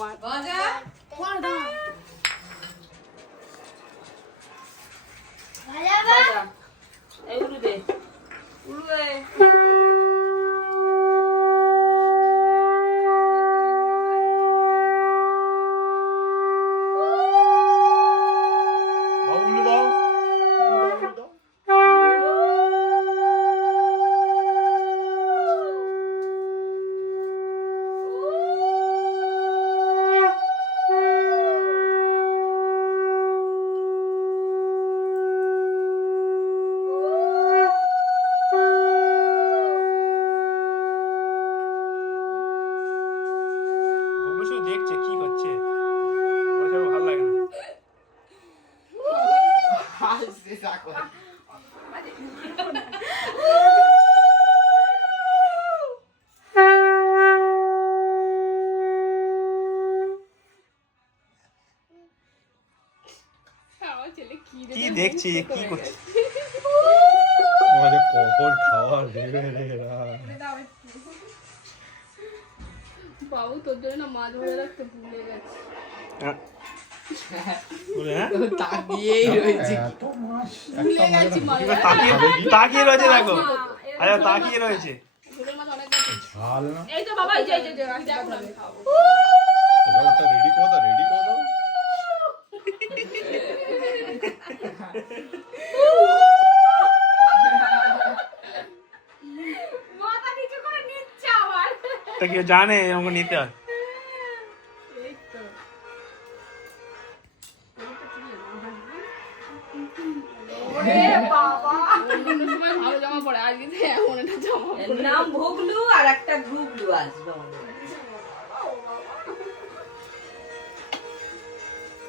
আমার গজা এই উলু দে উলু দে দেখছে কি হচ্ছে ওর সব ভালো লাগে না কি দেখছি কি করছে কখন খাওয়ার দেবে রে বাবু তোর জন্য না মাছ ধরে রাখতে ভুলে গেছে তাকিয়েই রয়েছে ভুলে গেছি মাছ তাকিয়ে রয়েছে দেখো আরে তাকিয়ে রয়েছে ঝোলের মাছ অনেক গেছে ঝাল না এই তো বাবা এই যে দেখো না আমি খাবো জলটা রেডি করে দাও মাথা নিচু করে নিচ্ছে আবার তা কেউ জানে আমাকে নিতে হয় এই তো ওরে বাবা অন্য সময় ভালো জামা পরে আজকে তো এমন একটা জামা এর নাম ভোগলু আর একটা গ্রুগলু আসবে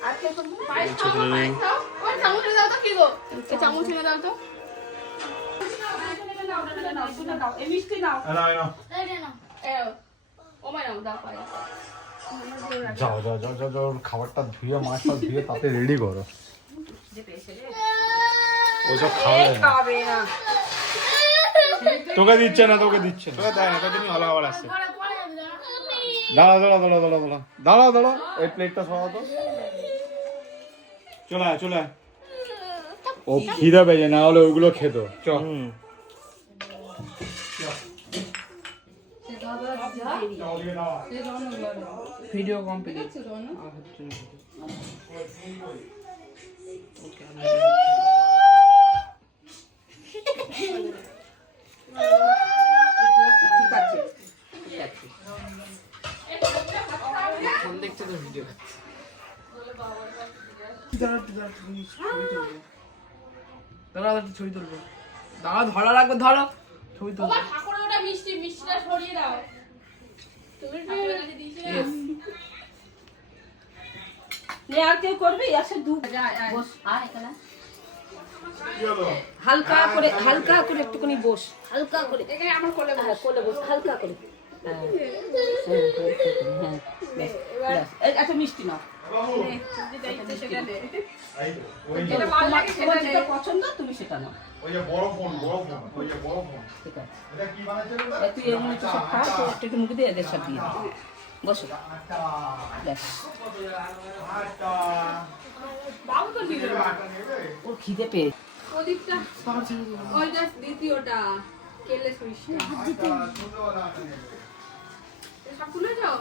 আর কে তো পায়েস খাও পায়েস খাও ওই চামচ এনে দাও তো কি গো এই চামচ এনে দাও তো এই মিষ্টি নাও না ও মাই নাও দাও পায়েস যাও খাবারটা ধুয়ে মাছটা ধুয়ে তাতে রেডি করো ওসব খাবে না তোকে দিচ্ছে না তোকে দেয় না তোকে ভালো খাবার আসছে দাঁড়া এই প্লেটটা সরাও তো চলে আয় ও খিদে পেয়েছে না হলে ওইগুলো খেত চল ভিডিও কমপ্লিট ঠিক আছে দেখছে তো ভিডিও ছবি তুলবো দাঁড়া ধরা লাগবে ধরো ছবি তুলবো ঠাকুরের ওটা মিষ্টি মিষ্টিটা সরিয়ে দাও তুমি ঠাকুরের কাছে দিয়েছিলে নে আর কেউ করবি আসে দু বস আয় এখানে হালকা করে একটুখানি বস হালকা করে এখানে আমার কোলে বস কোলে বস হালকা করে আচ্ছা মিষ্টি নাও যেটা ইচ্ছে সেটা দে যেটা ভালো লাগে সেটা যেটা পছন্দ তুমি সেটা নাও ওই যে বড় ফোন ঠিক আছে এটা কি বানাচ্ছে তুই এমন একটু সব খা তো একটু মুখে দিয়ে এদের সব দিয়ে বসো দেখ বাবু তো নিল ওর খিদে পেয়ে প্রদীপটা ওইটা দ্বিতীয়টা কেলে সরিষা সব খুলে যাও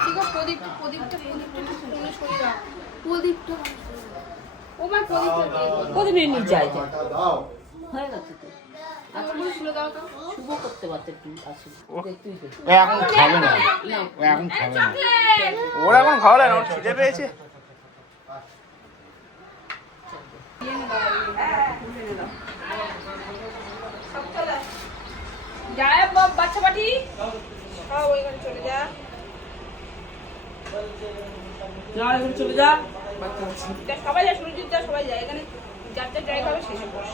ঠিক আছে প্রদীপটা খুলে সরিয়ে দাও প্রদীপটা ও মা প্রদীপটা প্রদীপ নিয়ে যায় দাও হয়ে গেছে তো তুমি খুলে দাও তো শুভ করতে পারতে একটু আসুন তুই দে ও এখন খাবে না ও এখন খাবে না ওর এখন খাওয়া লাগে না ওর খিদে পেয়েছে যায় বাচ্চা পাটি ওইখানে চলে যা চলে যা সবাই যায় সুরজিৎ যা সবাই যায় এখানে যার যার জায়গা হবে শেষে বস